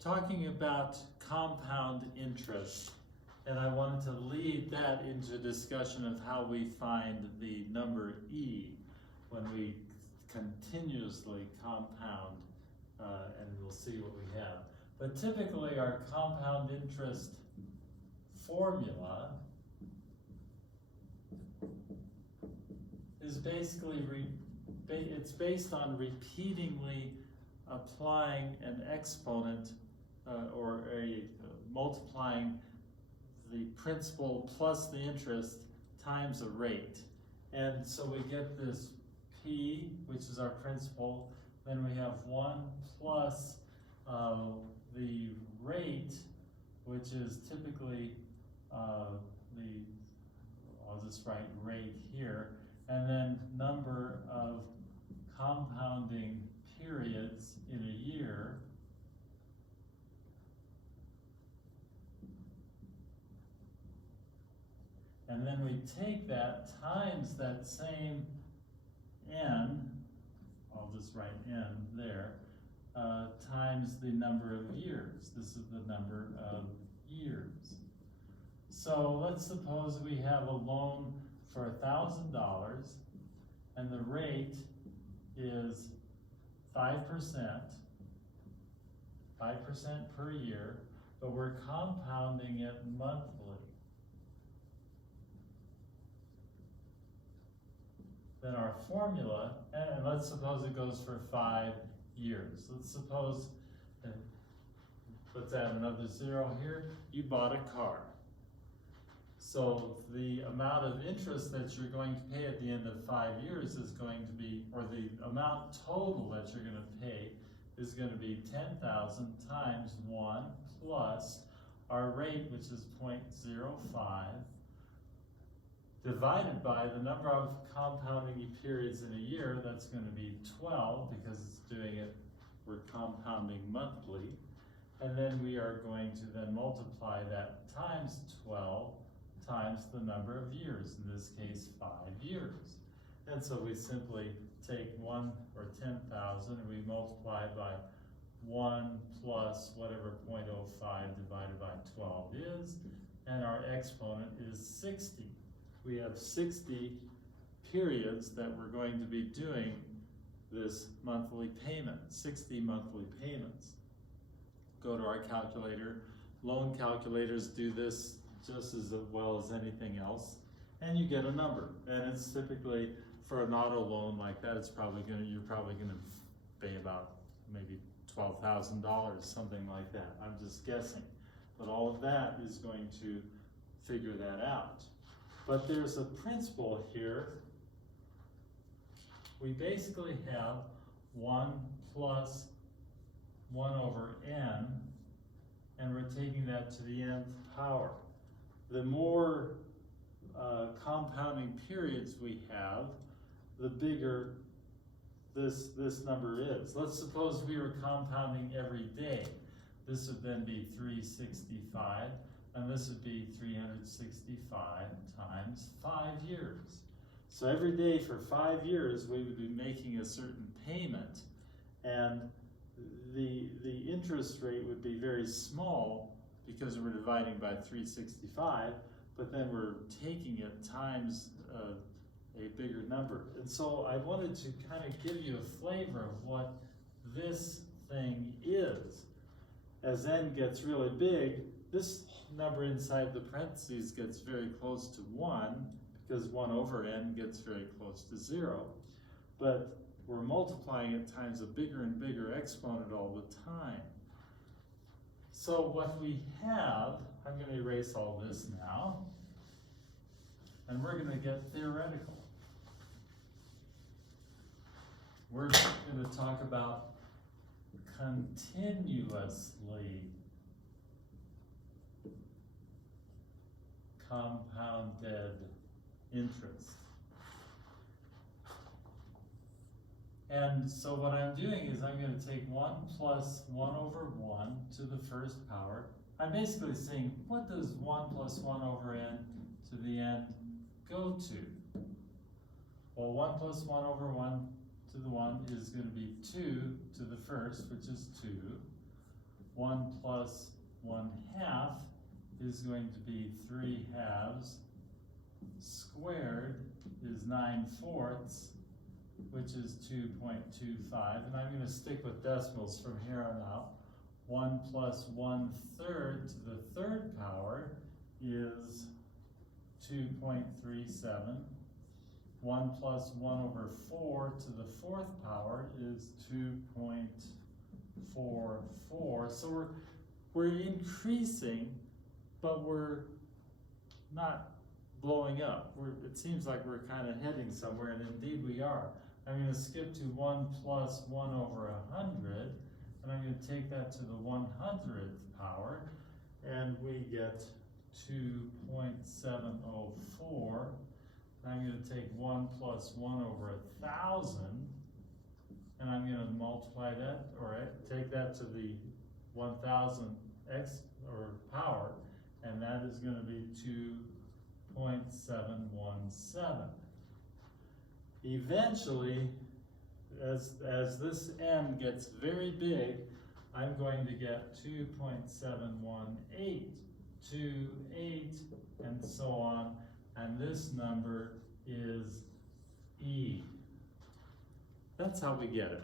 talking about compound interest, and I wanted to lead that into a discussion of how we find the number E when we continuously compound, and we'll see what we have. But typically our compound interest formula is basically, it's based on repeatedly applying an exponent or multiplying the principal plus the interest times a rate. And so we get this P, which is our principal, then we have 1 plus the rate, which is typically I'll just write rate here, and then number of compounding periods in a year, and then we take that times that same n, I'll just write n there, times the number of years. This is the number of years. So let's suppose we have a loan for $1,000 and the rate is 5% per year, but we're compounding it monthly. Then our formula, and let's suppose it goes for 5 years. Let's suppose, let's add another 0 here, you bought a car. So the amount of interest that you're going to pay at the end of 5 years is going to be, or the amount total that you're going to pay is going to be 10,000 times 1 plus our rate, which is 0.05, divided by the number of compounding periods in a year. That's going to be 12 because it's doing it, we're compounding monthly. And then we are going to then multiply that times 12 times the number of years, in this case 5 years. And so we simply take 1 or 10,000 and we multiply it by 1 plus whatever 0.05 divided by 12 is, and our exponent is 60. We have 60 periods that we're going to be doing this monthly payment, 60 monthly payments. Go to our calculator. Loan calculators do this just as well as anything else, and you get a number. And it's typically, for an auto loan like that, it's probably you're probably gonna pay about maybe $12,000, something like that. I'm just guessing. But all of that is going to figure that out. But there's a principle here. We basically have 1 plus 1 over n, and we're taking that to the nth power. The more compounding periods we have, the bigger this number is. Let's suppose we were compounding every day. This would then be 365, and this would be 365 times 5 years. So every day for 5 years, we would be making a certain payment, and the interest rate would be very small because we're dividing by 365, but then we're taking it times a bigger number. And so I wanted to kind of give you a flavor of what this thing is. As n gets really big, this number inside the parentheses gets very close to 1, because 1 over n gets very close to 0. But we're multiplying it times a bigger and bigger exponent all the time. So what we have, I'm going to erase all this now, and we're going to get theoretical. We're going to talk about continuously compounded interest. And so what I'm doing is I'm going to take 1 plus 1 over 1 to the first power. I'm basically saying, what does 1 plus 1 over n to the n go to? Well, 1 plus 1 over 1 to the 1 is going to be 2 to the first, which is 2. 1 plus 1/2 is going to be 3/2 squared is 9/4, which is 2.25, and I'm gonna stick with decimals from here on out. 1 plus 1/3 to the third power is 2.37. 1 plus 1/4 to the fourth power is 2.44. So we're increasing, but we're not blowing up. It seems like we're kind of heading somewhere, and indeed we are. I'm going to skip to 1 plus 1/100, and I'm going to take that to the 100th power, and we get 2.704. I'm going to take 1 plus 1/1000, and I'm going to multiply that, or take that to the 1000x or power, and that is going to be 2.717. Eventually, as this n gets very big, I'm going to get 2.718, 28, and so on, and this number is E. That's how we get it.